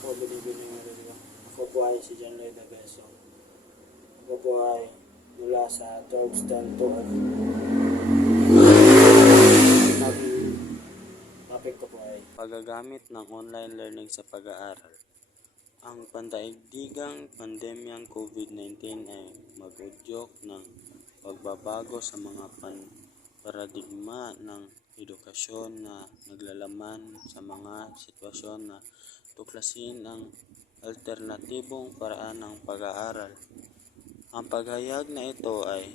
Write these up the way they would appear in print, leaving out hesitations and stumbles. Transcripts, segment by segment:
po binibini mo rin. Ako po ay si John Lloyd Abeso. Ako po ay mula sa 12th stand to topic ko po ay paggagamit ng online learning sa pag-aaral. Ang pandaigdigang pandemyang COVID-19 ay mag-udyok ng pagbabago sa mga paradigma ng edukasyon na naglalaman sa mga sitwasyon na tuklasin ang alternatibong paraan ng pag-aaral. Ang paghayag na ito ay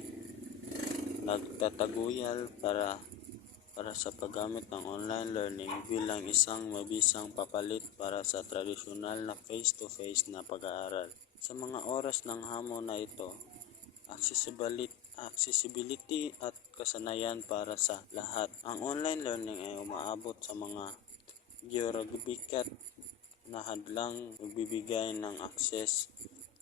nagtataguyod para sa paggamit ng online learning bilang isang mabisang papalit para sa tradisyonal na face-to-face na pag-aaral. Sa mga oras ng hamon na ito, accessibility at kasanayan para sa lahat. Ang online learning ay umaabot sa mga geographical na hadlang nagbibigay ng akses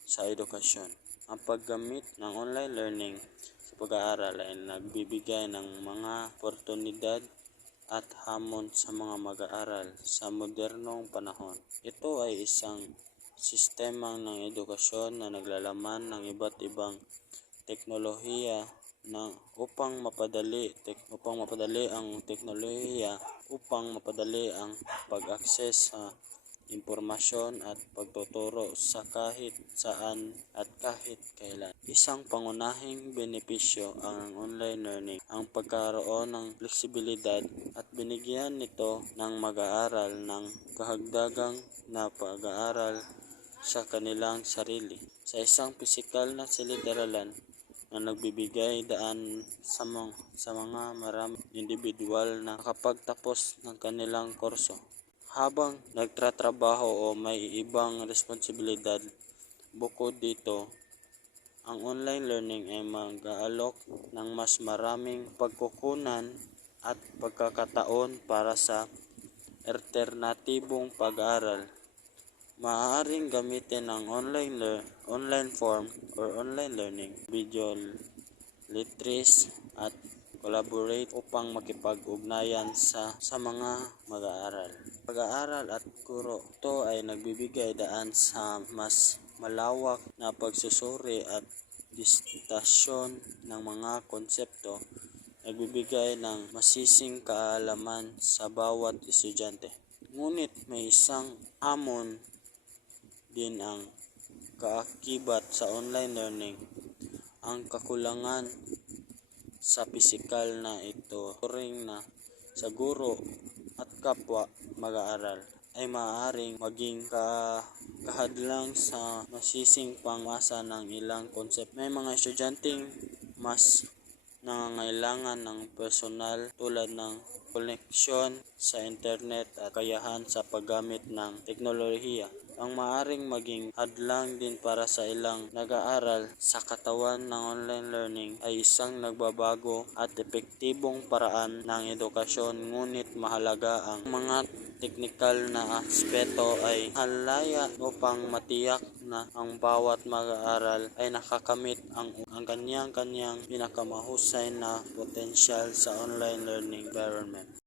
sa edukasyon. Ang paggamit ng online learning sa pag-aaral ay nagbibigay ng mga oportunidad at hamon sa mga mag-aaral sa modernong panahon. Ito ay isang sistema ng edukasyon na naglalaman ng iba't ibang teknolohiya upang mapadali ang pag-akses sa impormasyon at pagtuturo sa kahit saan at kahit kailan. Isang pangunahing benepisyo ang online learning ang pagkaroon ng fleksibilidad at binigyan nito ng mag-aaral ng kahagdagang na pag-aaral sa kanilang sarili sa isang pisikal na silid-aralan na nagbibigay daan sa mga maraming individual na nakapagtapos ng kanilang kurso habang nagtatrabaho o may ibang responsibilidad. Bukod dito, ang online learning ay mag-aalok ng mas maraming pagkukunan at pagkakataon para sa alternatibong pag-aaral. Maaaring gamitin ang online form or online learning, video lectures at collaborate upang makipag-ugnayan sa mga mag-aaral. Pag-aaral at guro, ito ay nagbibigay daan sa mas malawak na pagsusuri at diskusyon ng mga konsepto, nagbibigay ng masising kaalaman sa bawat estudyante. Ngunit may isang hamon din ang kaakibat sa online learning, ang kakulangan sa pisikal na ito. Turing na sa guro at kapwa mag-aaral ay maaaring maging kahadlang sa masising pangasa ng ilang konsep. May mga estudyanteng mas nangangailangan ng personal tulad ng koneksyon sa internet at kayahan sa paggamit ng teknolohiya. Ang maaaring maging hadlang din para sa ilang nag-aaral sa katawan ng online learning ay isang nagbabago at epektibong paraan ng edukasyon, ngunit mahalaga ang mga teknikal na aspeto ay halaya upang matiyak na ang bawat mag-aaral ay nakakamit ang kanyang pinakamahusay na potensyal sa online learning environment.